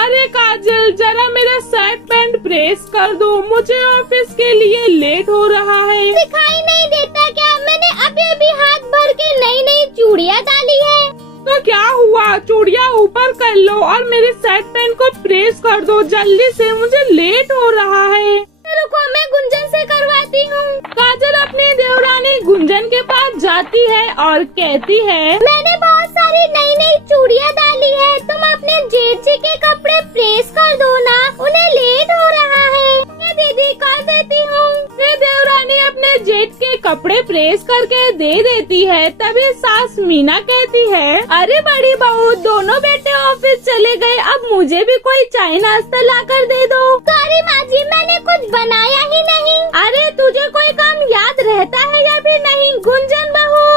अरे काजल, जरा मेरा शर्ट पैंट प्रेस कर दो, मुझे ऑफिस के लिए लेट हो रहा है। दिखाई नहीं देता क्या? मैंने अभी अभी हाथ भर के नई नई चूड़ियाँ डाली है। तो क्या हुआ, चूड़ियाँ ऊपर कर लो और मेरे शर्ट पैंट को प्रेस कर दो जल्दी से, मुझे लेट हो रहा है। रुको, मैं गुंजन से करवाती हूँ। काजल अपनी देवरानी गुंजन के पास जाती है और कहती है, मैंने बहुत सारी नई नई चूड़ियाँ डाली है, तुम अपने जेठ जी के कपड़े प्रेस कर दो ना, उन्हें लेट हो रहा है। मैं दीदी कर देती हूँ। फिर देवरानी अपने जेठ के कपड़े प्रेस करके दे देती है। तभी सास मीना कहती है, अरे बड़ी बहू, दोनों बेटे ऑफिस चले गए, अब मुझे भी कोई चाय नाश्ता ला कर दे दो। सॉरी माँ जी, मैंने कुछ बनाया ही नहीं। अरे तुझे कोई काम याद रहता है या फिर नहीं गुंजन बहू?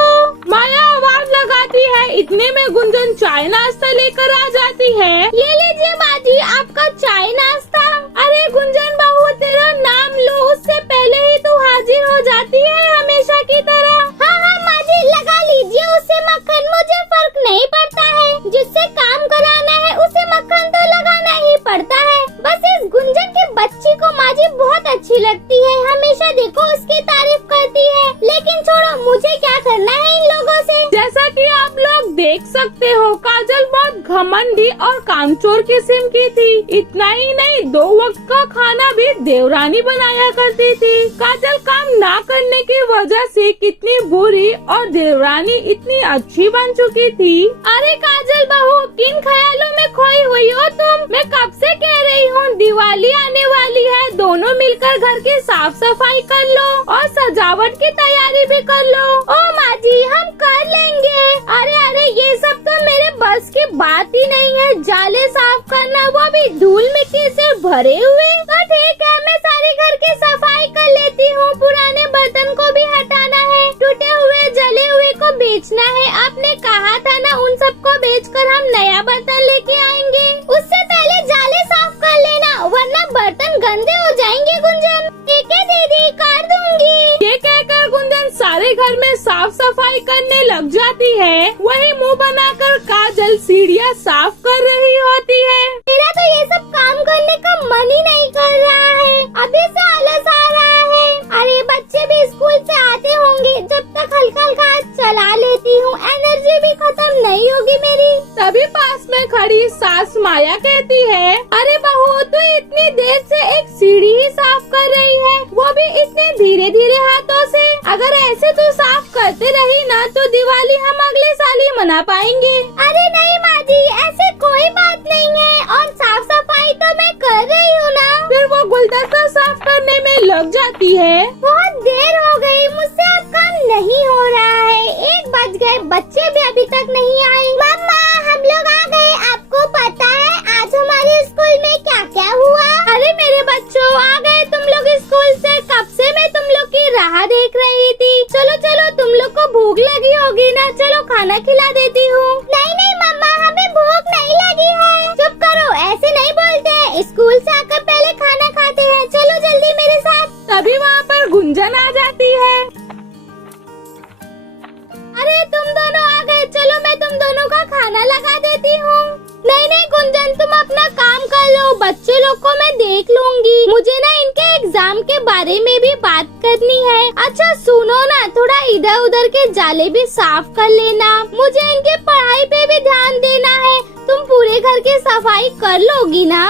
माया आवाज लगाती है, इतने में गुंजन चाय नाश्ता लेकर आ जाती है। ये लीजिए माँ जी, आपका चाय नाश्ता। अरे गुंजन बहू, तेरा नाम लो, उससे पहले ही तू हाजिर हो जाती है हमेशा की तरह। हाँ हाँ माँ जी, लगा लीजिए, उससे मक्खन मुझे फर्क नहीं पड़ता है। जिससे काम कराना है उसे मक्खन तो लगाना ही पड़ता है। बस इस गुंजन की बच्ची को माँ जी बहुत अच्छी लगती है, हमेशा देखो उसकी तारीफ करती है। लेकिन छोड़ो, मुझे क्या करना है इन लोगों से। जैसा कि आप लोग देख सकते हो, काजल बहुत घमंडी और कामचोर किस्म की थी। इतना ही नहीं, 2 वक्त का खाना भी देवरानी बनाया करती थी। काजल काम ना करने की वजह से कितनी बुरी और देवरानी इतनी अच्छी बन चुकी थी। अरे काजल बहू, किन ख्यालों में खोई हुई हो तुम? मैं कब से कह रही हूँ, दिवाली आने वाली है, दोनों मिलकर घर की साफ सफाई कर लो और सजावट की तैयारी भी कर लो। ओ माँ जी, हम कर लेंगे। अरे अरे, ये सब तो मेरे बस की बात ही नहीं है। जाले साफ करना, वो भी धूल मिट्टी से भरे हुए। तो ठीक है, मैं सारे घर की सफाई कर लेती हूँ। पुराने बर्तन को भी हटाना है, टूटे हुए जले हुए को बेचना है। आपने कहा था ना, उन सबको बेचकर हम नया बर्तन लेके आएंगे। उससे पहले जाले साफ कर लेना, वरना बर्तन गंदे हो जाएंगे। गुंजन, ठीक है दीदी, कर दूंगी। ये कहकर गुंजन सारे घर में साफ सफाई करने लग जाती है। वही मुंह बनाकर काजल सीढ़ियाँ साफ कर रही होती है। मेरा तो ये सब काम करने का मन ही नहीं कर रहा है, अभी से आलस आ रहा है। अरे बच्चे भी स्कूल से आते होंगे, जब तक हल्का हल्का चला लेती हूँ, एनर्जी भी खत्म नहीं होगी मेरी। तभी पास में खड़ी सास माया कहती है, अरे बहू, तू इतनी देर से एक सीढ़ी ही साफ कर रही है, वो भी इतने धीरे धीरे हाथों से। अगर ऐसे तू साफ करते रही ना, तो दिवाली हम अगले साल ही मना पाएंगे। अरे नहीं माँ जी, ऐसे कोई बात नहीं है, और साफ सफाई तो मैं कर रही हूँ ना। फिर वो गुलदस्ता साफ करने में लग जाती है। बहुत देर हो गई, मुझसे अब काम नहीं हो रहा है। 1 बज गए, बच्चे भी अभी तक नहीं आए। मम्मा, हम लोग आ गए। आपको पता है आज हमारे स्कूल में क्या क्या हुआ? अरे मेरे बच्चों, आ गए तुम लोग स्कूल से? कब से मैं तुम लोग की राह देख रही थी। चलो चलो, तुम लोग को भूख लगी होगी ना, चलो खाना खिला देती हूँ। नहीं नहीं मम्मा, हमें भूख नहीं लगी है। चुप करो, ऐसे नहीं बोलते हैं। स्कूल से आकर पहले खाना खाते हैं, चलो जल्दी मेरे साथ। तभी वहाँ पर गुंजन आ जाती है। अरे तुम दोनों आ गए, चलो मैं तुम दोनों का खाना लगा देती हूँ। नहीं नहीं गुंजन, तुम अपना काम कर लो, बच्चे लोग को मैं देख लूंगी। मुझे ना इनके एग्जाम के बारे में भी बात करनी है। अच्छा सुनो ना, थोड़ा इधर उधर के जाले भी साफ कर लेना। मुझे इनकी पढ़ाई पे भी ध्यान देना है। तुम पूरे घर की सफाई कर लोगी ना?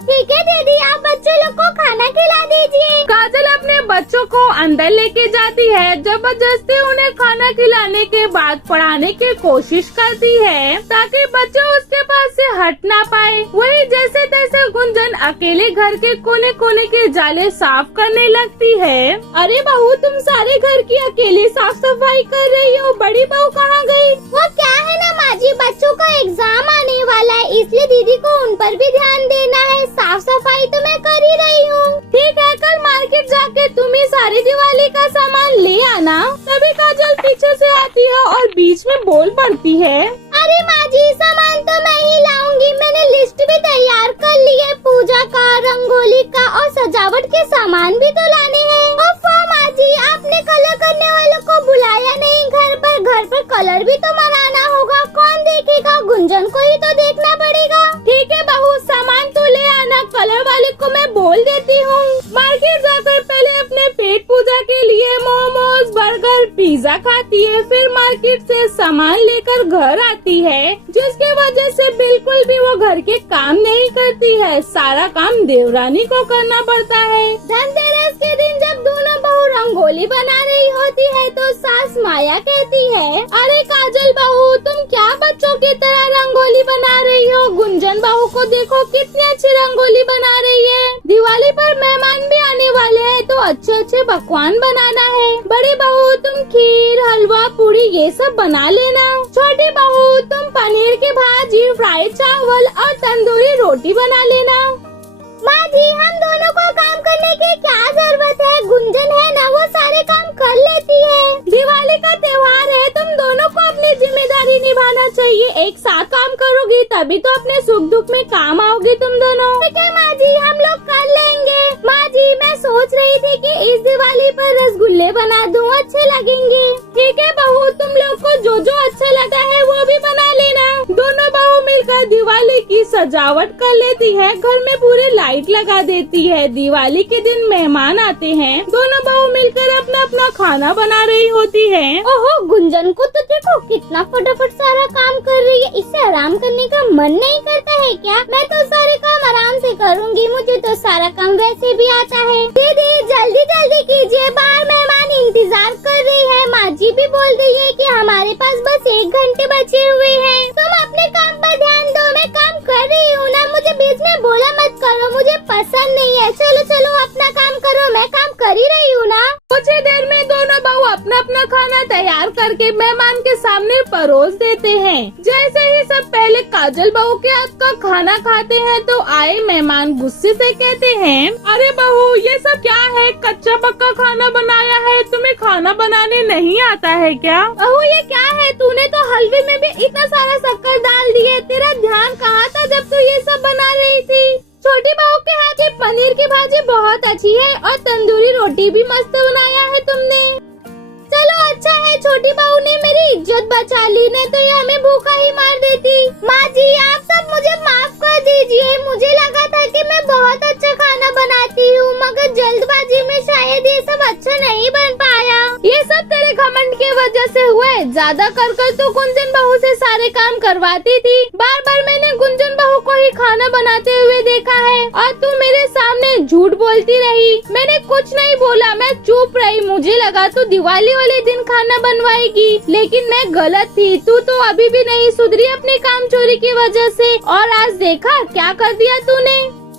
ठीक है दीदी, आप बच्चे लोग को खाना खिला दीजिए। काजल अपने बच्चों को अंदर लेके जाती है, जबरदस्ती उन्हें खाना खिलाने के बाद पढ़ाने की कोशिश करती है, ताकि बच्चे उसके पास से हट ना पाए। वही जैसे तैसे गुंजन अकेले घर के कोने कोने के जाले साफ करने लगती है। अरे बहू, तुम सारे घर की अकेले साफ सफाई कर रही हो, बड़ी बहू कहाँ गई? वो क्या है ना माँ जी, बच्चों का एग्जाम आने वाला है, इसलिए दीदी को उन पर भी ध्यान देना है। साफ सफाई तो मैं कर ही रही हूँ। ठीक है, कल मार्केट जाके तुम ही सारी दिवाली का सामान ले आना। तभी काजल पीछे से आती है और बीच में बोल पड़ती है, अरे माँ जी, सामान तो मैं ही लाऊंगी, मैंने लिस्ट भी तैयार कर ली है। पूजा का, रंगोली का और सजावट के सामान भी तो लाने हैं। माँ जी, आपने कलर करने वालों को बुलाया नहीं घर पर कलर भी तो मनाना होगा। कौन देखेगा? गुंजन को ही तो देखना पड़ेगा। ठीक है बहू, मालिक को मैं बोल देती हूँ। मार्केट जाकर पहले अपने पेट पूजा के लिए मोमोज, बर्गर, पिज्जा खाती है, फिर मार्केट से सामान लेकर घर आती है, जिसके वजह से बिल्कुल भी वो घर के काम नहीं करती है। सारा काम देवरानी को करना पड़ता है। धनतेरस के दिन जब दोनों बहू रंगोली बना रही होती है तो सास माया कहती है, अरे काजल बहू, तुम क्या बच्चों की तरह रंगोली बना रही हो? गुंजन बहू को देखो कितनी अच्छी रंगोली बना रही है। दिवाली पर मेहमान भी आने वाले हैं तो अच्छे अच्छे पकवान बनाना है। बड़ी बहू तुम खीर, हलवा, पूरी ये सब बना लेना। छोटी बहू तुम पनीर की भाजी, फ्राई चावल और तंदूरी रोटी बना लेना। माँ जी, हम दोनों को काम करने की क्या जरूरत है? गुंजन है ना, वो सारे काम कर लेती है। दिवाली का त्योहार है, तुम दोनों को अपनी जिम्मेदारी निभाना चाहिए। एक साथ काम करोगी तभी तो अपने सुख दुख में काम आओगी तुम दोनों। ठीक है माँ जी, हम लोग कर लेंगे। माँ जी, मैं सोच रही थी कि इस दिवाली पर रसगुल्ले बना दूँ, अच्छे लगेंगे। ठीक है बहू, तुम लोग को जो जो अच्छा लगा है वो भी बना लेना। दोनों बहू मिलकर दिवाली की सजावट कर लेती है, घर में पूरे लाइट लगा देती है। दिवाली के दिन मेहमान आते हैं, दोनों बहू मिलकर अपना अपना खाना बना रही होती है। ओहो, गुंजन को तो देखो कितना फटाफट सारा काम कर रही है। इससे आराम करने का मन नहीं करता है क्या? मैं तो सारे काम आराम से करूँगी, मुझे तो सारा काम वैसे भी आता है। दीदी जल्दी जल्दी कीजिए, बाहर मेहमान इंतजार कर रही है। माँ जी भी बोल रही है कि हमारे पास बस 1 घंटे बचे हुए हैं। तुम अपने काम पर ध्यान दो, मैं काम कर रही हूँ ना, मुझे बीच में बोला मत करो, मुझे पसंद नहीं है। चलो चलो अपना काम करो, मैं काम कर ही रही हूँ ना। कुछ ही देर में दोनों बहू अपना अपना खाना तैयार करके मेहमान के सामने परोस देते हैं। जैसे ही सब पहले काजल बहू के हाथ का खाना खाते हैं तो आए मेहमान गुस्से से कहते हैं, अरे बहू ये सब क्या है? कच्चा पक्का खाना बनाया है, तुम्हें खाना बनाने नहीं आता है क्या? बहू ये क्या है? तूने तो हलवे में भी इतना सारा शक्कर डाल दिए। तेरा ध्यान कहाँ था जब तू ये सब बना रही थी? छोटी बहू के हाथ की पनीर की भाजी बहुत अच्छी है और तंदूरी रोटी भी मस्त बनाया है तुमने। चलो अच्छा है, छोटी बहू ने मेरी इज्जत बचा ली, नहीं तो ये हमें भूखा ही मार देती। माँ जी आप सब मुझे माफ कर दीजिए, मुझे लगा था कि मैं बहुत अच्छा खाना बनाती हूँ, मगर जल्दबाजी में शायद ये सब अच्छा नहीं बन पाया। ये सब तेरे घमंड की वजह से हुआ है। ज्यादा कर तो गुंजन बहू से सारे काम करवाती थी। बार बार मैंने गुंजन बहू को ही खाना बनाते हुए देखा है और तू मेरे सामने झूठ बोलती रही। मैंने कुछ नहीं बोला, मैं चुप रही। मुझे लगा तू दिवाली वाले दिन खाना बनवाएगी, लेकिन मैं गलत थी। तू तो अभी भी नहीं सुधरी अपने काम चोरी की वजह से, और आज देखा क्या कर दिया तूने।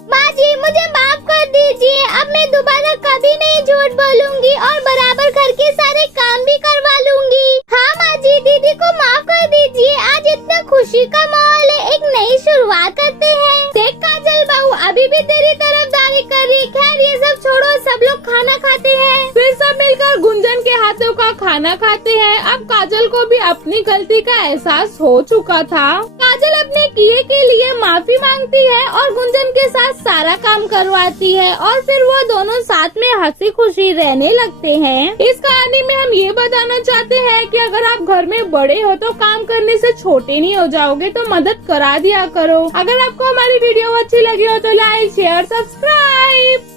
माँ जी मुझे माफ कर दीजिए, अब मैं दोबारा कभी नहीं झूठ बोलूंगी और बराबर घर के सारे काम भी करवा लूंगी। हाँ माँ जी, दीदी को माफ कर दीजिए। आज इतना खुशी का माहौल है, एक नई शुरुआत करते हैं। देख काजल बहू अभी भी तेरी तरफदारी कर रही। खैर ये सब छोड़ो, सब लोग खाना खाते हैं। फिर सब मिलकर गुंजन के हाथों का खाना खाते हैं। अब काजल को भी अपनी गलती का एहसास हो चुका था। काजल अपने किए के लिए माफी मांगती है और गुंजन के साथ सारा काम करवाती है और फिर वो दोनों साथ में हंसी खुशी रहने लगते हैं। इस कहानी में हम ये बताना चाहते हैं कि अगर आप घर में बड़े हो तो काम करने से छोटे नहीं हो जाओगे, तो मदद करा दिया करो। अगर आपको हमारी वीडियो अच्छी लगी हो तो लाइक, शेयर, सब्सक्राइब।